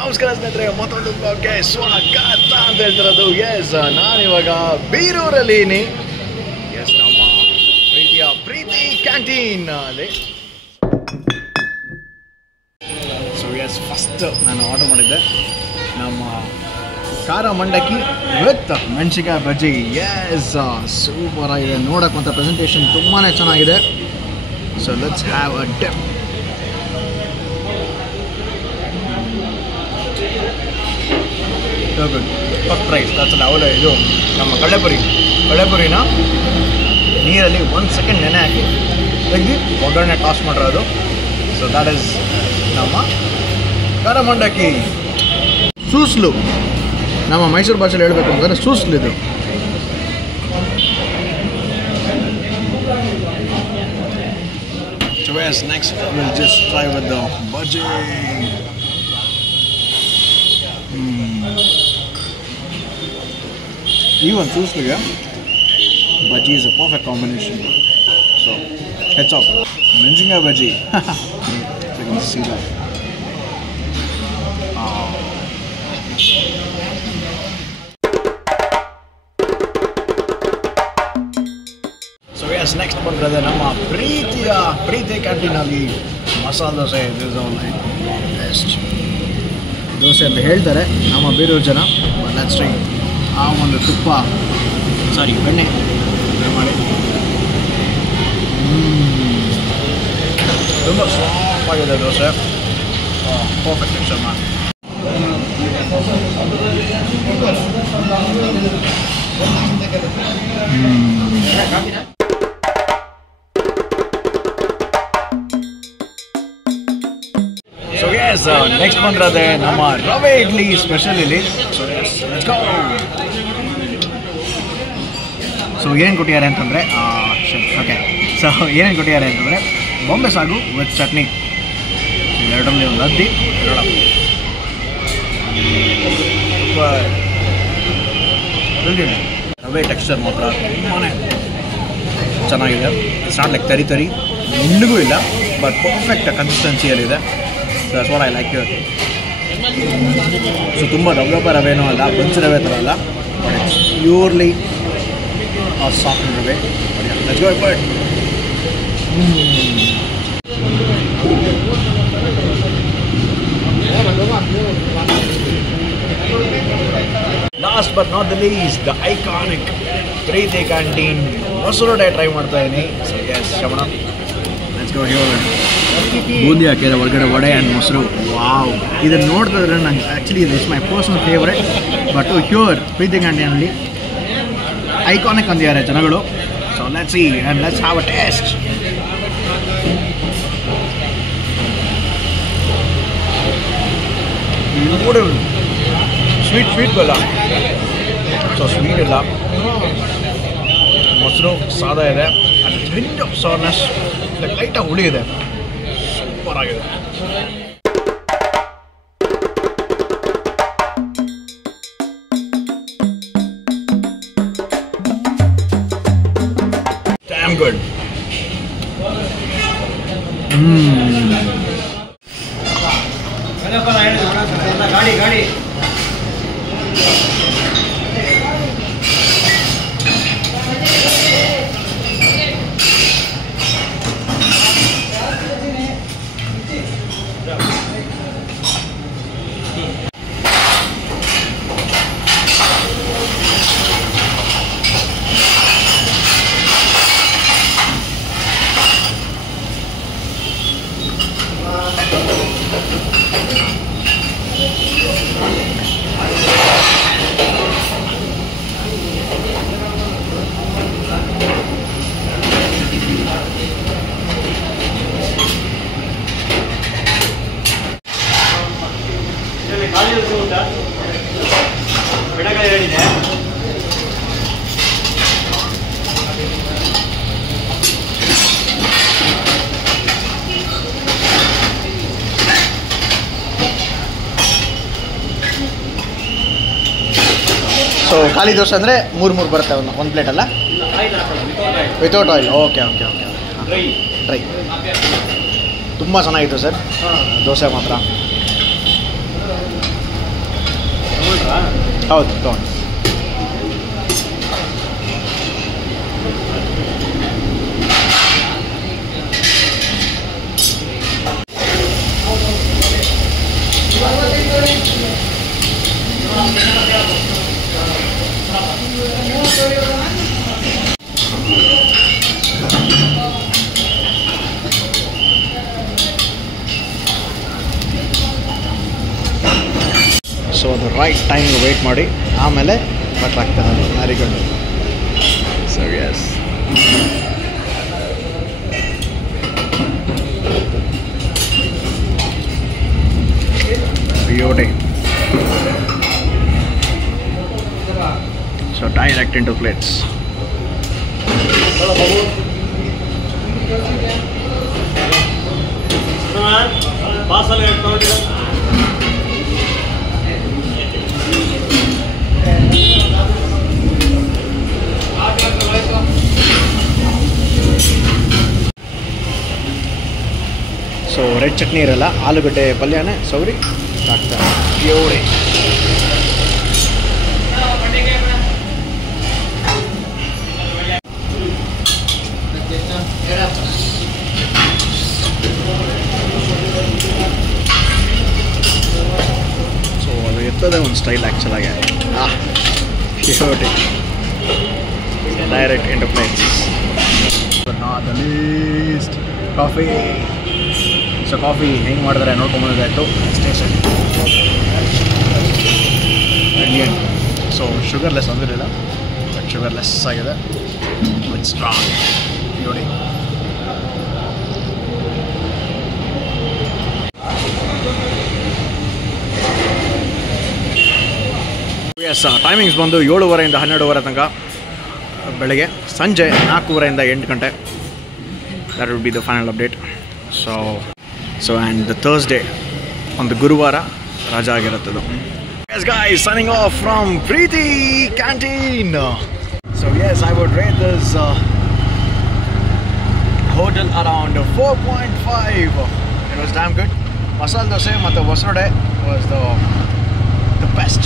ನಮಸ್ಕಾರ ಸ್ನೇಹಿತರೆ, ಮತ್ತೊಂದು ಬ್ಲಾಗ್ಗೆ ಸ್ವಾಗತ ಅಂತ ಹೇಳ್ತಿರೋದು. ಎಸ್, ನಾನಿವಾಗ ಬೀರೂರಲ್ಲಿ ಎಸ್ ನಮ್ಮ ಪ್ರೀತಿಯ ಪ್ರೀತಿ ಕ್ಯಾಂಟೀನ್ ಅಲ್ಲಿ. ಸೊ ಎಸ್, ಫಸ್ಟ್ ನಾನು ಆರ್ಡರ್ ಮಾಡಿದ್ದೆ ನಮ್ಮ ಖಾರ ಮಂಡಕ್ಕಿ ವಿತ್ ಮೆಣಸಿನಕಾಯಿ ಬಜ್ಜಿ. ಎಸ್, ಸೂಪರ್ ಆಗಿದೆ ನೋಡಕ್ಕೆ, ಮತ್ತು ಪ್ರೆಸೆಂಟೇಷನ್ ತುಂಬಾ ಚೆನ್ನಾಗಿದೆ. So let's have a dip. First prize ಅಸಲು ಅವಲ ಇದು ನಮ್ಮ ಕಳ್ಳೆಪುರಿನ ನೀರಲ್ಲಿ 1 ಸೆಕೆಂಡ್ ನೆನೆ ಹಾಕಿ ತೆಗೆದು ಒಗ್ಗರಣೆ ಟಾಸ್ ಮಾಡಿರೋದು. ಸೊ ದ್ಯಾಟ್ ಈಸ್ ನಮ್ಮ ಖಾರ ಮಂಡಕ್ಕಿ. ಸೂಸ್ಲು, ನಮ್ಮ ಮೈಸೂರು ಭಾಷೆಯಲ್ಲಿ ಹೇಳಬೇಕು ಅಂತಂದರೆ ಸೂಸ್ಲು ಇದು. So yes, next we'll just try with the bhaji. Even Susliga, bhaji is a perfect combination. So, heads up. Menjinga bhaji. So you can see that. So yes, next ಬಂದ್ರೆ ನಮ್ಮ ಪ್ರೀತಿ ಕ್ಯಾಂಟೀನಲ್ಲಿ masala dosa. This is all like best dosa ಅಂತ ಹೇಳ್ತಾರೆ ನಮ್ಮ ಬೀರೂರು ಜನ. Let's try. ಆ ಒಂದು ತುಪ್ಪ ಬೆಣ್ಣೆ ಮಾಡಿ ತುಂಬ ಸಾಫ್ಟ್ ಆಗಿದೆ ದೋಸೆ. ಪರ್ಫೆಕ್ಟ್ ಟೆಕ್ಸ್ಚರ್ ಮಾಡಿ. ಸೊ ಎಸ್, ನೆಕ್ಸ್ಟ್ ಬಂದ್ರೆ ನಮ್ಮ ರವೆ ಇಡ್ಲಿ ಸ್ಪೆಷಲ್ ಇಲ್ಲಿ. So yes, let's go. So ಏನೇನು ಕೊಟ್ಟಿದ್ದಾರೆ ಅಂತಂದರೆ ಏನೇನು ಕೊಟ್ಟಿದ್ದಾರೆ ಅಂತಂದರೆ ಬೊಂಬೆ ಸಾಗು ವಿತ್ ಚಟ್ನಿ. ಎರಡರಲ್ಲಿ ಒಂದು ಅದ್ದಿ ರವೆ ಟೆಕ್ಸ್ಚರ್ ಮಾತ್ರ ತುಂಬಾ ಚೆನ್ನಾಗಿದೆ. ಇಟ್ಸ್ ನಾಟ್ ಲೈಕ್ ತರಿ ಇನ್ನಿಗೂ ಇಲ್ಲ, ಬಟ್ ಪರ್ಫೆಕ್ಟ್ ಕನ್ಸಿಸ್ಟೆನ್ಸಿಯಲ್ಲಿದೆ. So that's what I like here. So ತುಂಬ ದಪ್ಪ ರವೆನೂ ಅಲ್ಲ, ಬನ್ಸ್ ರವೆ ಥರ ಅಲ್ಲ, ಬಟ್ ಇಟ್ಸ್ ಪ್ಯೂರ್ಲಿ ಸಾಫ್ಟ್ ರವೆ. Let's go for it. Last but not the least, the iconic Preethi canteen ಮೊಸರು ವಡೆ ಟ್ರೈ ಮಾಡ್ತಾ ಇದ್ದೀನಿ. So yes, Shravana, let's go here. Boondi ಹಾಕಿದ್ರೆ ಒಳಗಡೆ ವಡೆ ಆ್ಯಂಡ್ ಮೊಸರು. ವಾವ್, ಇದನ್ನು ನೋಡ್ತಿದ್ರೆ ನಂಗೆ actually this my personal favourite. But here Preethi ಕ್ಯಾಂಟೀನಲ್ಲಿ iconic ಅಂದಿದ್ದಾರೆ ಜನಗಳು. So let's see and let's have a taste. ನೋಡಿ, ಸ್ವೀಟ್ ಬಲ್ಲ. ಸೊ ಸ್ವೀಟ್ ಇಲ್ಲ, ಮೊಸರು ಸಾದಾ ಇದೆ, ಆ್ಯಂಡ್ ಹಿಂಟ್ ಆಫ್ ಸಾರ್ನೆಸ್, ಲೈಟಾಗಿ ಹುಳಿ ಇದೆ. ಸೂಪರ್ ಆಗಿದೆ. Damn good. ಗಾಡಿ ಸೊ ಖಾಲಿ ದೋಸೆ ಅಂದರೆ ಮೂರು ಬರುತ್ತೆ ಒಂದು ಪ್ಲೇಟಲ್ಲ, ವಿತೌಟ್ ಆಯಿಲ್. Okay dry. ತುಂಬ ಚೆನ್ನಾಗಿತ್ತು ಸರ್ ದೋಸೆ ಮಾತ್ರ. ಹೌದು ತೊಗೊಂಡು. ಸೊ ಅದು ರೈಟ್ ಟೈಮ್ಗೆ ವೆಯ್ಟ್ ಮಾಡಿ ಆಮೇಲೆ ಬಟರ್ ಹಾಕ್ತಾನೆ. ಅದು very good. So yes, beauty. So direct into plates. So red chutney ಇರಲ್ಲ, ಆಲೂಗಡ್ಡೆ ಪಲ್ಯನೇ ಸೌರಿ ಹಾಕ್ತಾರೆ. ಯೋಡೆ ಸೊ ಅದು ಇರ್ತದೆ ಒಂದು ಸ್ಟೈಲ್ ಆ್ಯಕ್ಚುಲಾಗಿ. ಯೋಡೆ direct into plates. Not the least coffee. So coffee ಹೆಂಗೆ ಮಾಡಿದ್ರೆ ನೋಡ್ಕೊಂಬಂದಾಯಿತು. Station Indian. ಸೊ ಶುಗರ್ಲೆಸ್ ಅಂದಿರಲಿಲ್ಲ, ಬಟ್ ಶುಗರ್ಲೆಸ್ ಆಗಿದೆ ವಿತ್ ಸ್ಟ್ರಾಂಗ್ ನೋಡಿ. ಎಸ್, ಟೈಮಿಂಗ್ಸ್ ಬಂದು 7:30 12:00 ತನಕ ಬೆಳಗ್ಗೆ. ಸಂಜೆ 4:00 8 ಗಂಟೆ. That will be the final update. So and the Thursday ಒಂದು ಗುರುವಾರ ರಜಾ ಆಗಿರುತ್ತದು. Yes guys, signing off from Preeti Canteen. So yes, I would rate this hotel around 4.5. It was damn good. Masala dosa ಮತ್ತು ಮೊಸರೊಡೆ was the best.